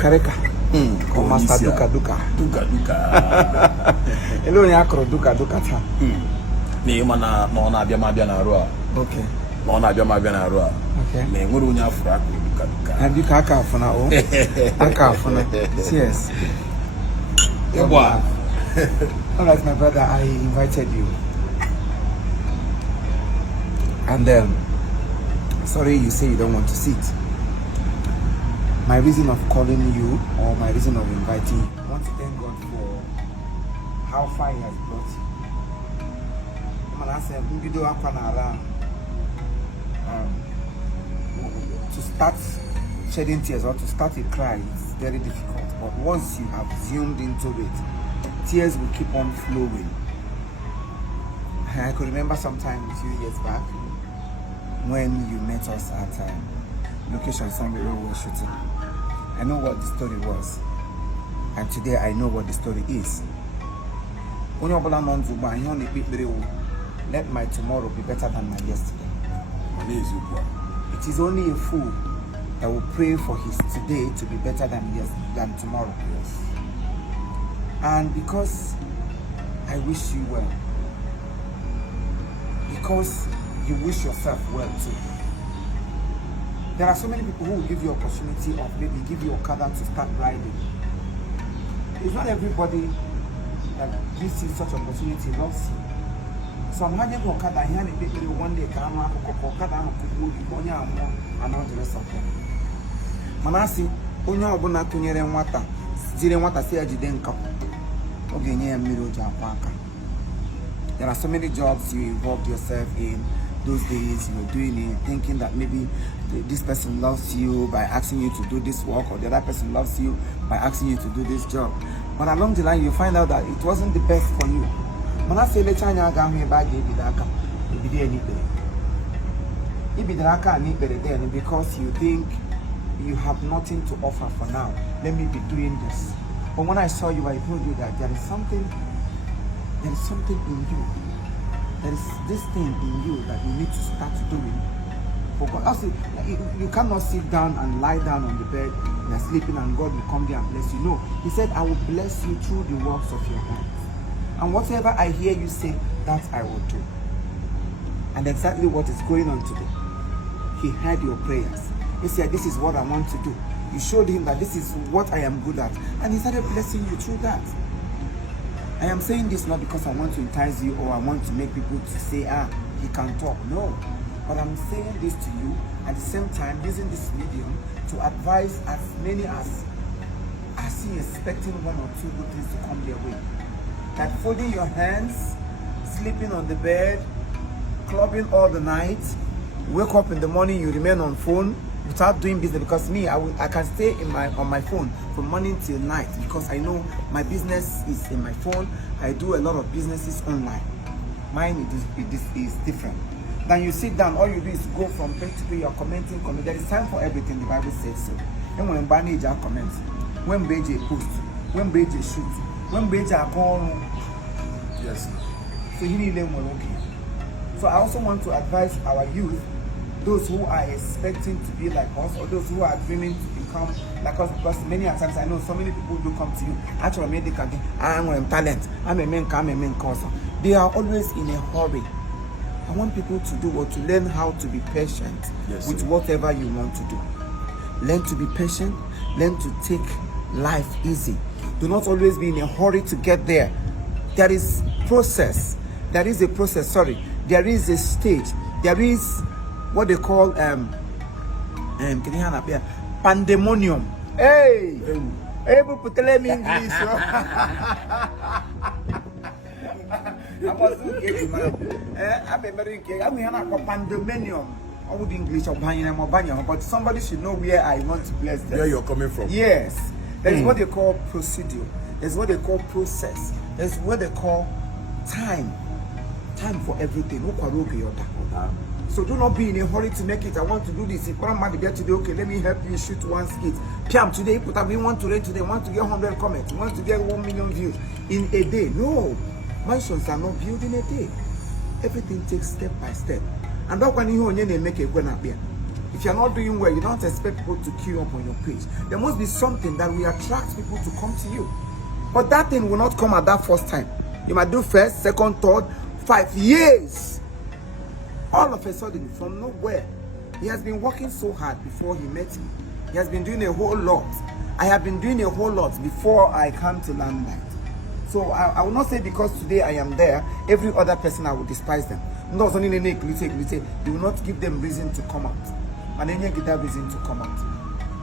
Karika. Or Master Duka. Hello, Yakro Duka. Me mana no na bia ma bia na ro. Okay. No na bia ma bia na ro. Okay. Me nguru nya afra ko Duka. And you kaka funa o. Kaka funa. Yes. Wow. All right, my brother, I invited you. And sorry you say you don't want to sit. My reason of calling you, or my reason of inviting you, I want to thank God for how far He has brought you. To start shedding tears or to start a cry is very difficult. But once you have zoomed into it, tears will keep on flowing. I could remember sometime a few years back when you met us at location somewhere where we were shooting. I know what the story was, and today I know what the story is. Let my tomorrow be better than my yesterday. It is only a fool that will pray for his today to be better than tomorrow. Yes. And because I wish you well, because you wish yourself well too. There are so many people who will give you opportunity of maybe give you a car to start riding. It's not everybody that gives you such opportunity loves you. So I'm having a car that here one day and all the rest of them. Manasi, onye obuna kunyere nwata, jire nwata si ajide nka. Oge nye mmiri oji akwa aka. There are so many jobs you involved yourself in. Those days you were doing it, thinking that maybe this person loves you by asking you to do this work, or the other person loves you by asking you to do this job. But along the line, you find out that it wasn't the best for you. Manasi lechanya aga me bag ibidaka, ibide anybody. Ibidaka and ibide then because you think you have nothing to offer for now. Let me be doing this. But when I saw you, I told you that there is something in you. There is this thing in you that you need to start doing. For God, also, you cannot sit down and lie down on the bed and you're sleeping and God will come there and bless you. No, He said, I will bless you through the works of your hands. And whatever I hear you say, that I will do. And exactly what is going on today. He heard your prayers. He said, this is what I want to do. You showed Him that this is what I am good at. And He started blessing you through that. I am saying this not because I want to entice you or I want to make people to say, he can talk. No. But I'm saying this to you at the same time, using this medium to advise as many as are still expecting one or two good things to come their way. That folding your hands, sleeping on the bed, clubbing all the night, wake up in the morning, you remain on phone without doing business. Because me, I can stay on my phone from morning till night because I know my business is in my phone. I do a lot of businesses online. Mine is different. Then you sit down, all you do is go from page to page, you're commenting. There is time for everything, the Bible says so. And when Banija comments, when Beje post, when Beje shoot, when Beje call, yes. So you need them okay. So I also want to advise our youth, those who are expecting to be like us, or those who are dreaming to become like us, because many times I know so many people do come to you. Actually, maybe they can I'm talent, I'm a man cause. They are always in a hurry. I want people to do or to learn how to be patient with whatever you want to do. Learn to be patient, learn to take life easy. Do not always be in a hurry to get there. There is process. There is a process, there is a stage. There is what they call pandemonium. Hey, able to tell me English. I was looking I'm pandemonium. I would English or Banya, but somebody should know where I want to bless them. Where you're coming from. Yes. There is what they call procedure. There's what they call process. There's what they call time. Time for everything. So do not be in a hurry to make it. I want to do this. If I'm mad today, okay, let me help you shoot one skit. Piam, today, we want to rate today, want to get 100 comments, want to get 1 million views in a day. No. Mansions are not built in a day. Everything takes step by step. And that's when you make it when I be. If you're not doing well, you don't expect people to queue up on your page. There must be something that will attract people to come to you. But that thing will not come at that first time. You might do first, second, third, 5 years. All of a sudden, from nowhere, he has been working so hard before he met me. He has been doing a whole lot. I have been doing a whole lot before I come to Limelight. So I will not say because today I am there, every other person I will despise them. No, you will not give them reason to come out. And then you get that reason to come out.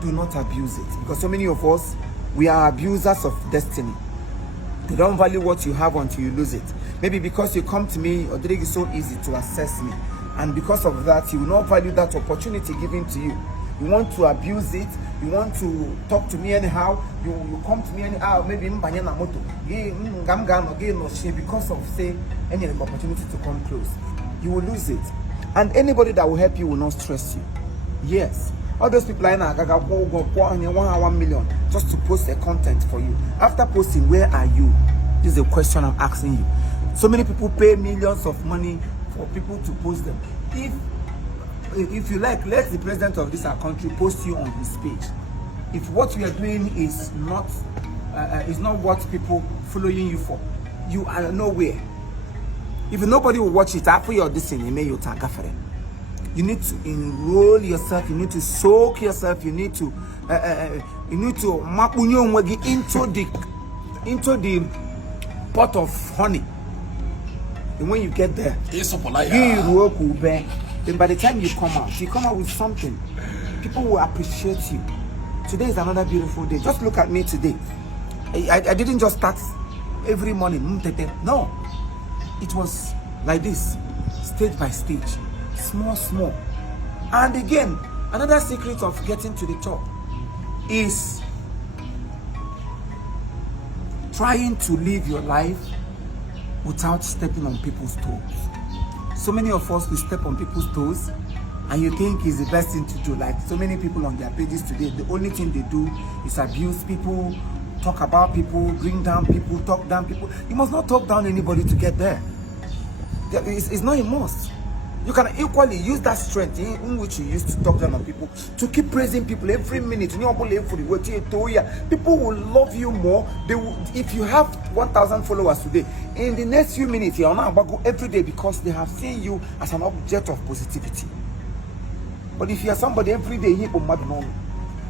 Do not abuse it. Because so many of us, we are abusers of destiny. You don't value what you have until you lose it. Maybe because you come to me, or it's so easy to assess me. And because of that, you will not value that opportunity given to you. You want to abuse it. You want to talk to me anyhow. You come to me anyhow. Maybe because of say any opportunity to come close, you will lose it. And anybody that will help you will not stress you. Yes, all those people are now 1 million just to post a content for you. After posting, where are you? This is a question I'm asking you. So many people pay millions of money for people to post them. If you like, let the president of this our country post you on his page. If what we are doing is not what people following you for, you are nowhere. If nobody will watch it after you're this thing, you need to enroll yourself. You need to soak yourself. You need to map into the pot of honey. And when you get there, then by the time you come out with something, people will appreciate you. Today is another beautiful day. Just look at me today. I didn't just start every morning. No, it was like this, stage by stage, small. And again, another secret of getting to the top is trying to live your life without stepping on people's toes. So many of us, we step on people's toes, and you think it's the best thing to do. Like so many people on their pages today, the only thing they do is abuse people, talk about people, bring down people, talk down people. You must not talk down anybody to get there. It's not a must. You can equally use that strength in which you used to talk down on people to keep praising people every minute. People will love you more. They will, if you have 1,000 followers today, in the next few minutes, you're not about to go every day because they have seen you as an object of positivity. But if you are somebody every day,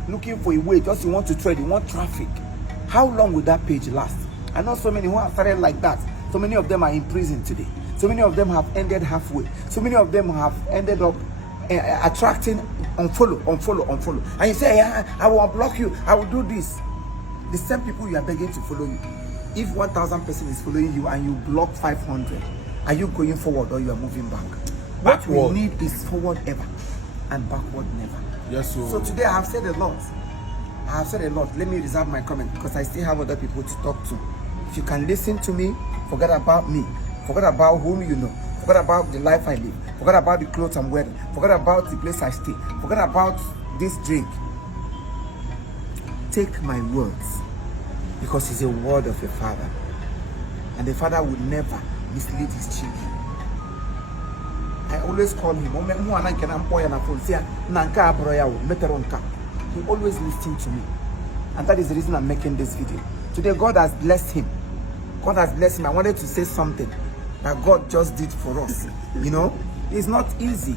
looking for a way, just you want to trade, you want traffic, how long will that page last? I know so many who have started like that. So many of them are in prison today. So many of them have ended halfway. So many of them have ended up attracting unfollow. And you say, yeah, I will unblock you. I will do this. The same people you are begging to follow you. If 1,000 person is following you and you block 500, are you going forward or you are moving back? What we need is forward ever and backward never. Yes, sir. So today I have said a lot. Let me reserve my comment because I still have other people to talk to. If you can listen to me, forget about me. Forget about whom you know. Forget about the life I live. Forget about the clothes I'm wearing. Forget about the place I stay. Forget about this drink. Take my words, because it's a word of a father. And the father would never mislead his children. I always call him. He always listens to me. And that is the reason I'm making this video. Today, God has blessed him. God has blessed him. I wanted to say something that God just did for us. You know, it's not easy.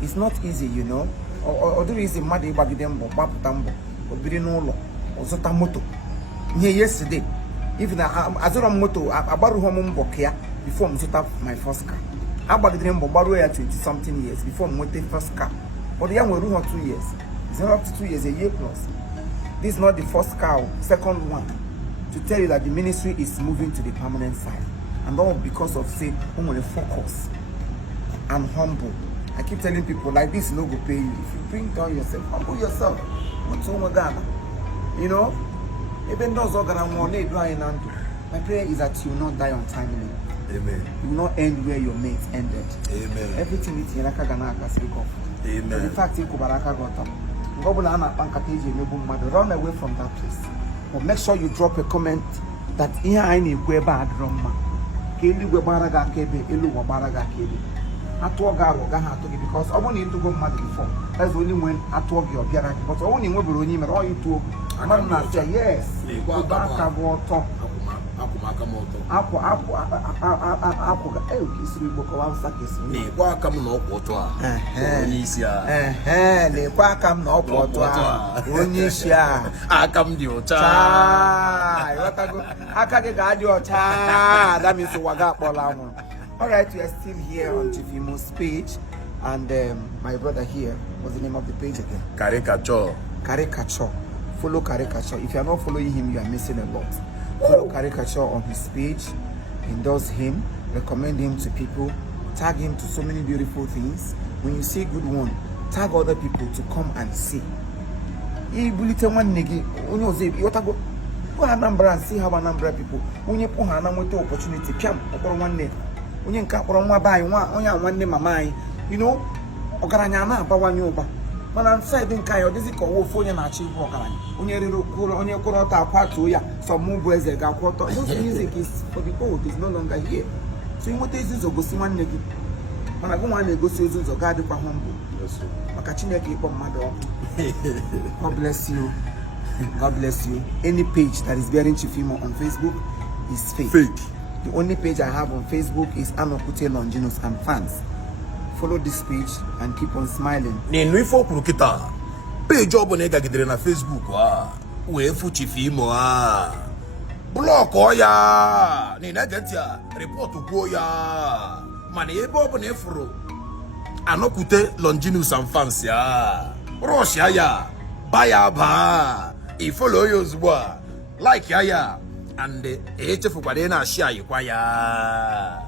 It's not easy, you know. Or there is a mother bagidembo, baputambo, or birinola, or zotamoto. Yesterday, even Azura moto, about home bokia before I set my first car. About the dream Bobaroya 20-something years before I the first car. But the young were 2 years. It's not up to 2 years, a year plus. This is not the first car, second one. To tell you that the ministry is moving to the permanent side. And all because of say, I'm going to focus and humble. I keep telling people like this no go pay you. If you bring down yourself, humble yourself. You know? Even those my prayer is that you will not die untimely. Amen. You will not end where your mate ended. Amen. Everything is Yanaka speak of. Amen. In fact, run away from that place. But make sure you drop a comment that here I need bad drama. atụọ gị alụ gaghị atụ gị because ọ bụrụ na ịtụgo mmadụ before that's only when atụọ gị ọ bịara gị but ọ bụrụ na ị nwebere onye mere ọ ịtụọ mmadụ na-asị ya yes aka gị ọtọ apụ ga isiri Igbo kọwa Hausa ka esi na-ekwe aka m na ọkwụ ọtọ a onye isi a na-ekwe aka m na ọkwụ ọtọ a onye isi a aka m dị ọcha aka gị ga-adị ọcha that means ụwa ga-akpọla anwụ. All right, we are still here on Chief Imo's page, and my brother here, what's the name of the page again? Karikacho. Karikacho. Follow Karikacho. If you are not following him, you are missing a lot. Follow Karikacho on his page, endorse him, recommend him to people, tag him to so many beautiful things. When you see a good one, tag other people to come and see. Go Anambra and see how Anambra people. When you put an opportunity, piam, one name. Onye nke akpọrọ nwa bayi onye nwanne mama anyị ọgaranya na aba wanye ụba mana side nke anyị ọ dịzị ka ọwụ ofu onye na-achị ihu ọgaranya onye riri onye kwụrụ ọtọ akwatuo ya sọmụ bụ eze ga-akwụ ọtọ. This music is for the old, is no longer here. So inweta ezi ụzọ gosi nwanne gị mana gị nwa na-egosi ezi ụzọ ga-adịkwa humble maka Chineke ịkpọ mmadụ ọkụ. God bless you. God bless you. Any page that is bearing Chief Imo on Facebook is fake. The only page I have on Facebook is Anokute Longinus and fans. Follow this page and keep on smiling. N'enu ife okwuru kita page ọbụla ị gagidere na Facebook wee fu Chief Imo blọk ya na ege a report kwuo ya mana ebe ọbụla ịfụrụ Anokute Longinus and fans rush ya baya ba follow ya ozugbo like ya and echefukwara na share yikwa ya.